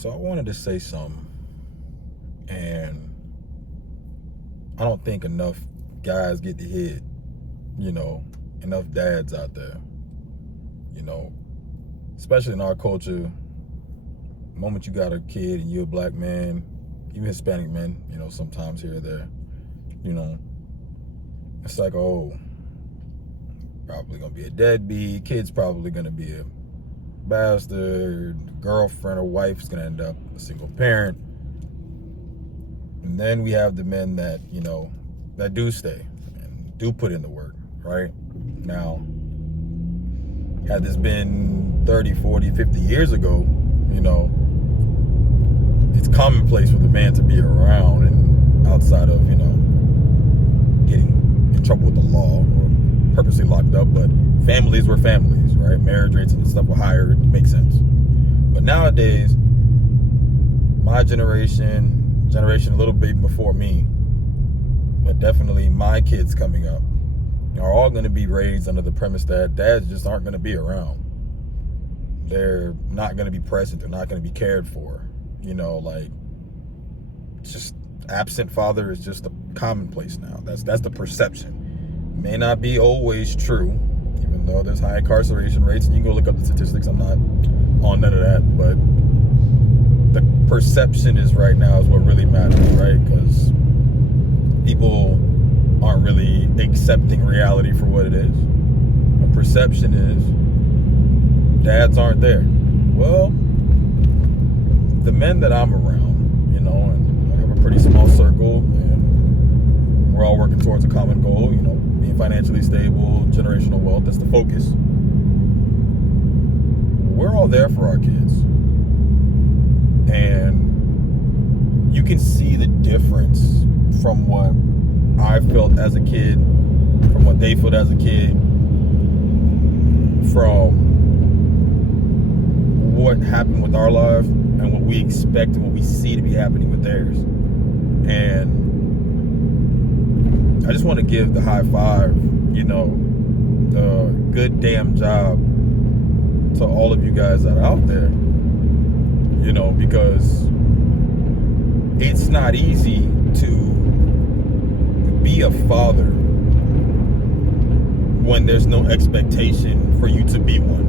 So I wanted to say something, and I don't think enough guys get to hit, enough dads out there, you know, especially in our culture. The moment you got a kid and you're a black man, even Hispanic men, sometimes here or there, you know, it's like, oh, probably gonna be a deadbeat, kid's probably gonna be a bastard, girlfriend or wife's gonna end up a single parent. And then we have the men that, that do stay and do put in the work, right? Now, had this been 30, 40, 50 years ago, it's commonplace for the man to be around and outside of, getting in trouble with the law or purposely locked up, but families were families, right? Marriage rates and stuff were higher, it makes sense. But nowadays, my generation a little bit before me, but definitely my kids coming up, are all going to be raised under the premise that dads just aren't going to be around. They're not going to be present. They're not going to be cared for. Just absent father is just a commonplace now. That's the perception. May not be always true, even though there's high incarceration rates, and you can go look up the statistics. I'm not on none of that, but the perception is right now is what really matters, right? Because people aren't really accepting reality for what it is. The perception is dads aren't there. Well, the men that I'm around, and I have a pretty small circle, and we're all working towards a common goal, being financially stable, generational wealth. That's the focus. We're all there for our kids. And you can see the difference from what I felt as a kid, from what they felt as a kid, from what happened with our life and what we expect and what we see to be happening with theirs. And I just want to give the high five, the good damn job to all of you guys that are out there, because it's not easy to be a father when there's no expectation for you to be one.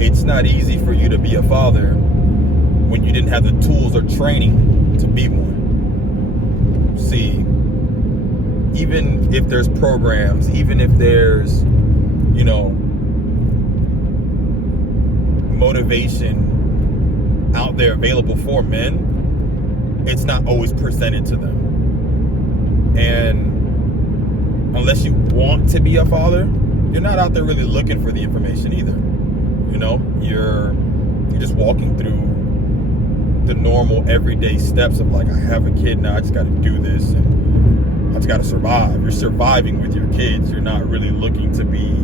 It's not easy for you to be a father when you didn't have the tools or training to be one. See, even if there's programs, even if there's, motivation out there available for men, it's not always presented to them. And unless you want to be a father, you're not out there really looking for the information either. You're just walking through the normal everyday steps of like, I have a kid now, I just got to do this, and I just got to survive. You're surviving with your kids. You're not really looking to be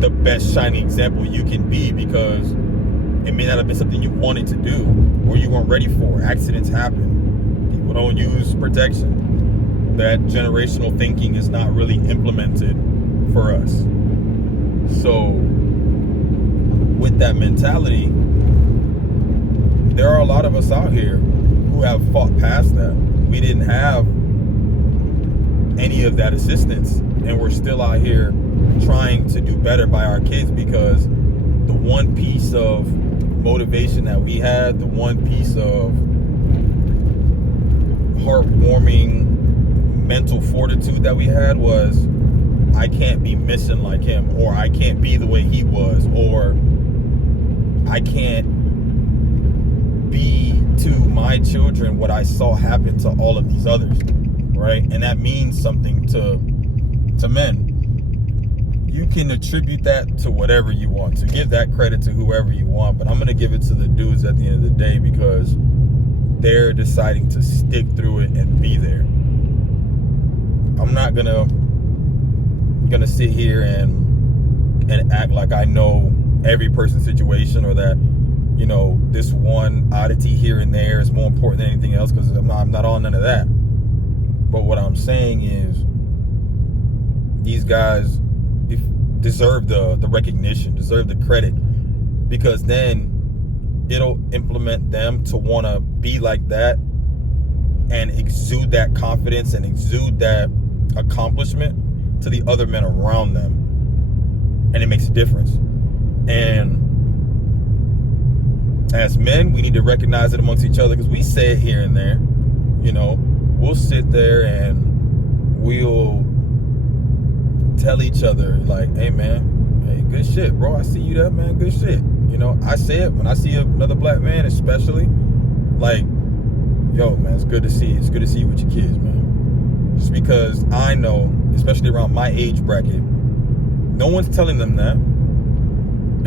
the best shining example you can be, because it may not have been something you wanted to do or you weren't ready for. Accidents happen. People don't use protection. That generational thinking is not really implemented for us. So with that mentality, there are a lot of us out here who have fought past that. We didn't have any of that assistance, and we're still out here trying to do better by our kids, because the one piece of motivation that we had, the one piece of heartwarming mental fortitude that we had was, I can't be missing like him, or I can't be the way he was, or I can't be to my children what I saw happen to all of these others, right? And that means something to men. You can attribute that to whatever you want, to give that credit to whoever you want, but I'm going to give it to the dudes at the end of the day, because they're deciding to stick through it and be there. I'm not gonna sit here and act like I know every person's situation, or that this one oddity here and there is more important than anything else, because I'm not on none of that. But what I'm saying is, these guys deserve the recognition, deserve the credit, because then it'll implement them to want to be like that and exude that confidence and exude that accomplishment to the other men around them. And it makes a difference. And as men, we need to recognize it amongst each other, because we say it here and there. You know, we'll sit there and we'll tell each other, like, hey man, hey, good shit, bro. I see you there, man. Good shit. You know, I say it when I see another black man, especially, like, yo, man, it's good to see you. It's good to see you with your kids, man. Just because I know, especially around my age bracket, no one's telling them that.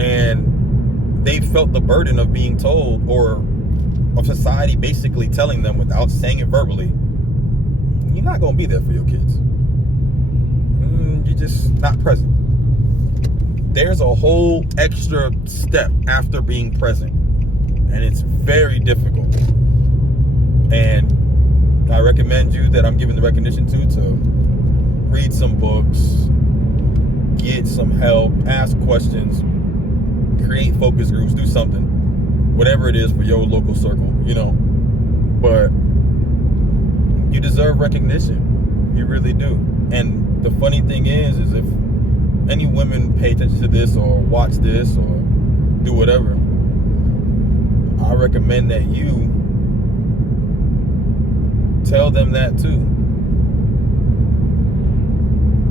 And they felt the burden of being told, or of society basically telling them without saying it verbally, you're not going to be there for your kids. You're just not present. There's a whole extra step after being present, and it's very difficult. And I recommend you, that I'm giving the recognition to read some books, get some help, ask questions, create focus groups, do something, whatever it is for your local circle, you know. But you deserve recognition. You really do. And the funny thing is if any women pay attention to this or watch this or do whatever, I recommend that you tell them that too.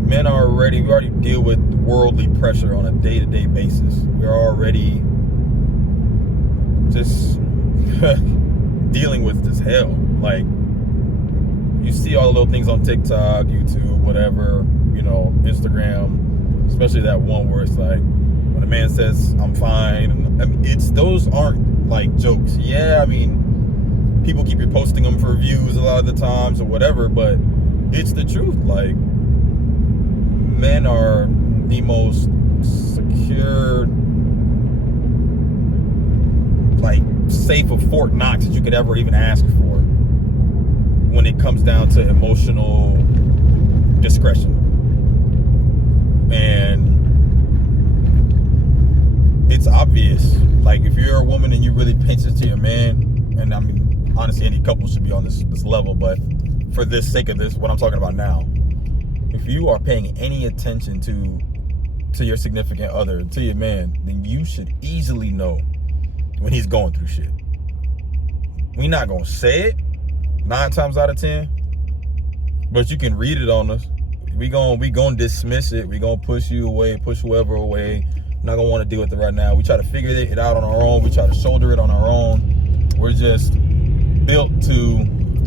Men are we already deal with worldly pressure on a day-to-day basis. We're already just dealing with this hell. Like, you see all the little things on TikTok, YouTube, whatever, you know, Instagram, especially that one where it's like, when a man says, I'm fine, and I mean, those aren't like jokes. Yeah, I mean, people keep reposting them for views a lot of the times or whatever, but it's the truth. Like, men are the most secure, like, safe of Fort Knox that you could ever even ask for when it comes down to emotional discretion. And it's obvious. Like, if you're a woman and you really pay attention to your man, and I mean, honestly, any couple should be on this level, but for the sake of this, what I'm talking about now, if you are paying any attention to your significant other, to your man, then you should easily know when he's going through shit. We're not gonna say it 9 times out of 10, but you can read it on us. We gonna dismiss it. We gonna push you away, push whoever away. Not gonna want to deal with it right now. We try to figure it out on our own. We try to shoulder it on our own. We're just built to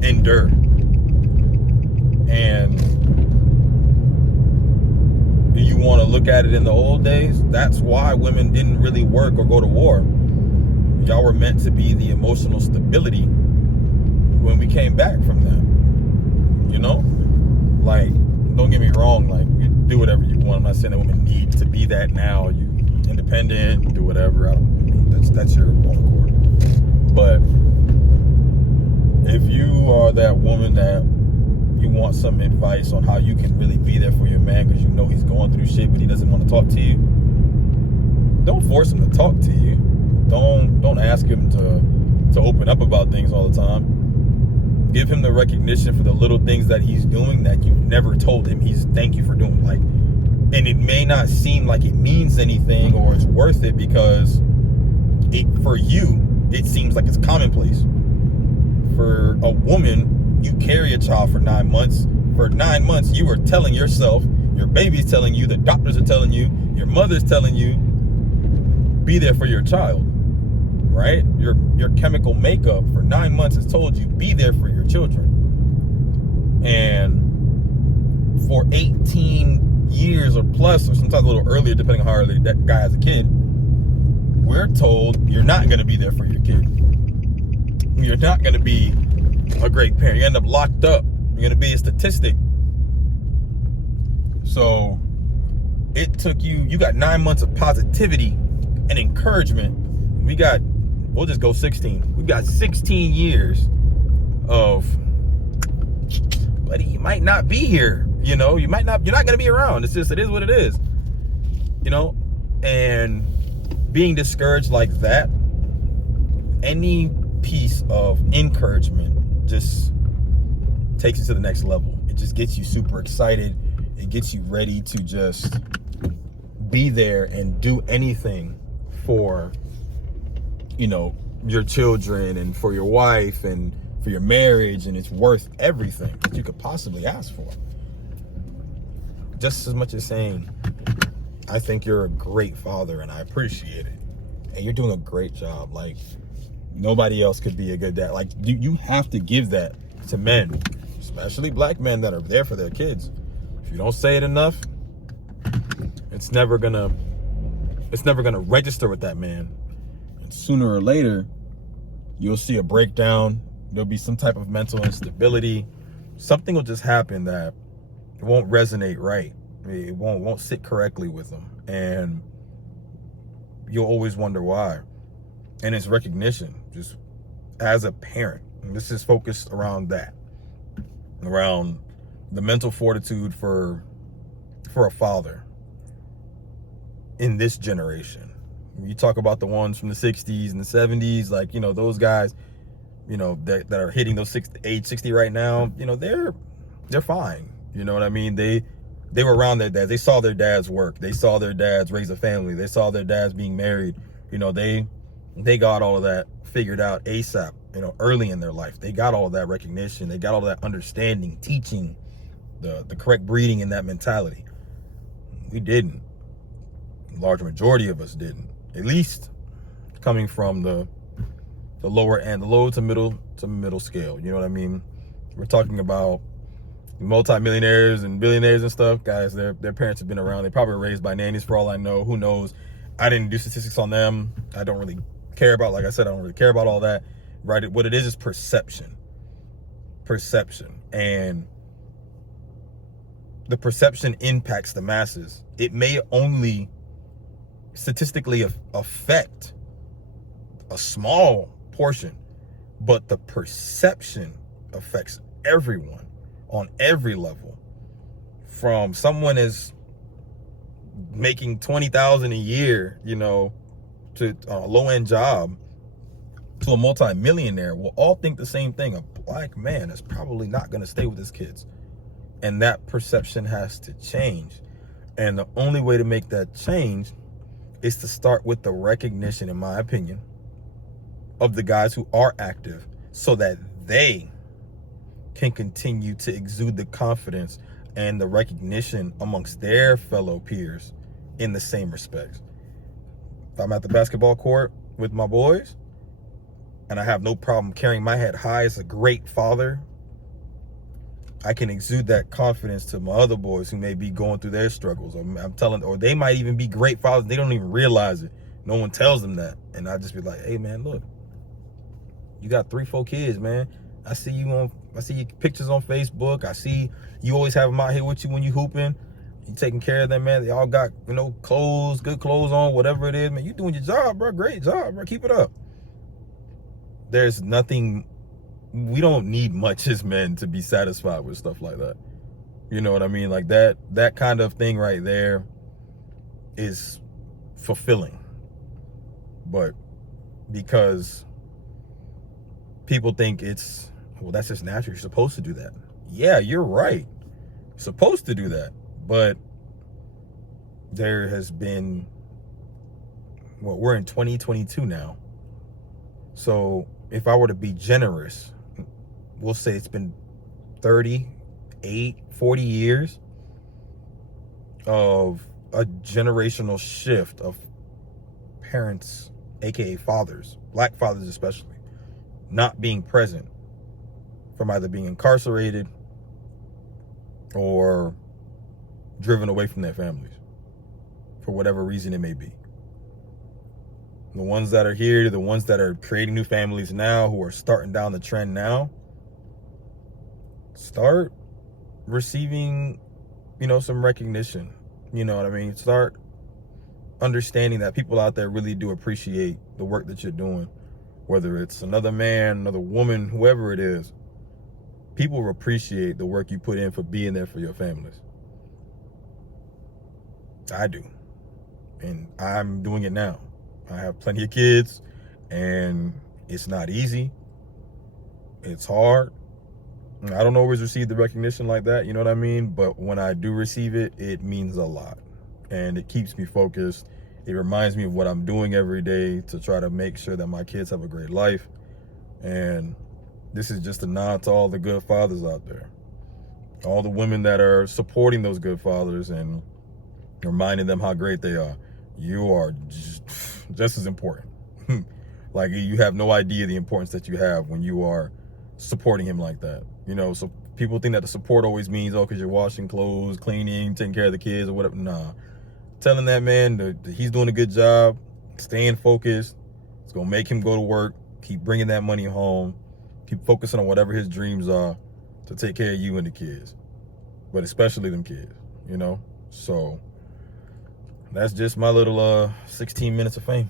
endure. And you want to look at it in the old days, that's why women didn't really work or go to war. Y'all were meant to be the emotional stability when we came back from that. You know? Like, don't get me wrong, like, you do whatever you want. I'm not saying that women need to be that now. You independent, do whatever. I mean, that's your own accord. But if you are that woman that you want some advice on how you can really be there for your man because you know he's going through shit but he doesn't want to talk to you, don't force him to talk to you. Don't ask him to open up about things all the time. Give him the recognition for the little things that he's doing that you never told him thank you for doing. Like, and it may not seem like it means anything or it's worth it because for you it seems like it's commonplace. For a woman, you carry a child for 9 months. For 9 months, you are telling yourself, your baby's telling you, the doctors are telling you, your mother's telling you, be there for your child, right? Your chemical makeup for 9 months has told you, be there for your children. And for 18 years or plus, or sometimes a little earlier, depending on how early that guy has a kid, we're told you're not going to be there for your kid. You're not going to be a great parent. You end up locked up. You're going to be a statistic. So it took you got 9 months of positivity and encouragement. We'll just go 16. We got 16 years of, buddy, you might not be here. You know, you're not going to be around. It is what it is. You know, and being discouraged like that any piece of encouragement just takes you to the next level. It just gets you super excited. It gets you ready to just be there and do anything for, your children and for your wife and for your marriage, and it's worth everything that you could possibly ask for. Just as much as saying, I think you're a great father and I appreciate it. And you're doing a great job. Like, nobody else could be a good dad. Like, you have to give that to men, especially black men that are there for their kids. If you don't say it enough, it's never gonna register with that man. And sooner or later, you'll see a breakdown. There'll be some type of mental instability. Something will just happen that it won't resonate right. It won't sit correctly with them. And you'll always wonder why. And it's recognition, just as a parent. And this is focused around that, around the mental fortitude for a father in this generation. You talk about the ones from the 60s and the 70s, like, those guys, that are hitting those age 60 right now, they're fine. You know what I mean? They were around their dads. They saw their dads work. They saw their dads raise a family. They saw their dads being married. They got all of that figured out ASAP, early in their life. They got all of that recognition. They got all that understanding, teaching, the correct breeding and that mentality. We didn't. The large majority of us didn't. At least coming from the lower end, the low to middle scale. You know what I mean? We're talking about multi-millionaires and billionaires and stuff. Guys, their parents have been around. They probably were raised by nannies for all I know. Who knows? I didn't do statistics on them. I don't really care about, like I said, I don't really care about all that. Right? What it is perception. And the perception impacts the masses. It may only statistically affect a small portion, but the perception affects everyone on every level. From someone is making $20,000 a year, to a low-end job, to a multi-millionaire, will all think the same thing. A black man is probably not going to stay with his kids. And that perception has to change. And the only way to make that change is to start with the recognition, in my opinion, of the guys who are active, so that they can continue to exude the confidence and the recognition amongst their fellow peers in the same respects. If I'm at the basketball court with my boys and I have no problem carrying my head high as a great father, I can exude that confidence to my other boys who may be going through their struggles. Or they might even be great fathers. They don't even realize it. No one tells them that. And I just be like, hey man, look, you got 3-4 kids, man. I see your pictures on Facebook. I see you always have them out here with you when you hooping. You taking care of them, man. They all got, clothes, good clothes on, whatever it is, man. You doing your job, bro. Great job, bro. Keep it up. There's nothing, we don't need much as men to be satisfied with stuff like that. You know what I mean? Like that kind of thing right there is fulfilling. But because people think that's just natural. You're supposed to do that. Yeah, you're right. You're supposed to do that. But there has been, we're in 2022 now. So if I were to be generous, we'll say it's been 38, 40 years of a generational shift of parents, aka fathers, black fathers especially, not being present, from either being incarcerated or driven away from their families for whatever reason it may be. The ones that are here, the ones that are creating new families now, who are starting down the trend now, start receiving, some recognition. You know what I mean? Start understanding that people out there really do appreciate the work that you're doing. Whether it's another man, another woman, whoever it is, people appreciate the work you put in for being there for your families. I do. And I'm doing it now. I have plenty of kids, and It's not easy. It's hard. I don't always receive the recognition like that, you know what I mean? But when I do receive it, it means a lot. And it keeps me focused. It reminds me of what I'm doing every day to try to make sure that my kids have a great life. And this is just a nod to all the good fathers out there. All the women that are supporting those good fathers and reminding them how great they are. You are just as important. Like, you have no idea the importance that you have when you are supporting him like that. You know, so people think that the support always means, oh, because you're washing clothes, cleaning, taking care of the kids or whatever. Nah. Telling that man that he's doing a good job, staying focused, it's going to make him go to work, keep bringing that money home, keep focusing on whatever his dreams are to take care of you and the kids. But especially them kids, you know? So that's just my little 16 minutes of fame.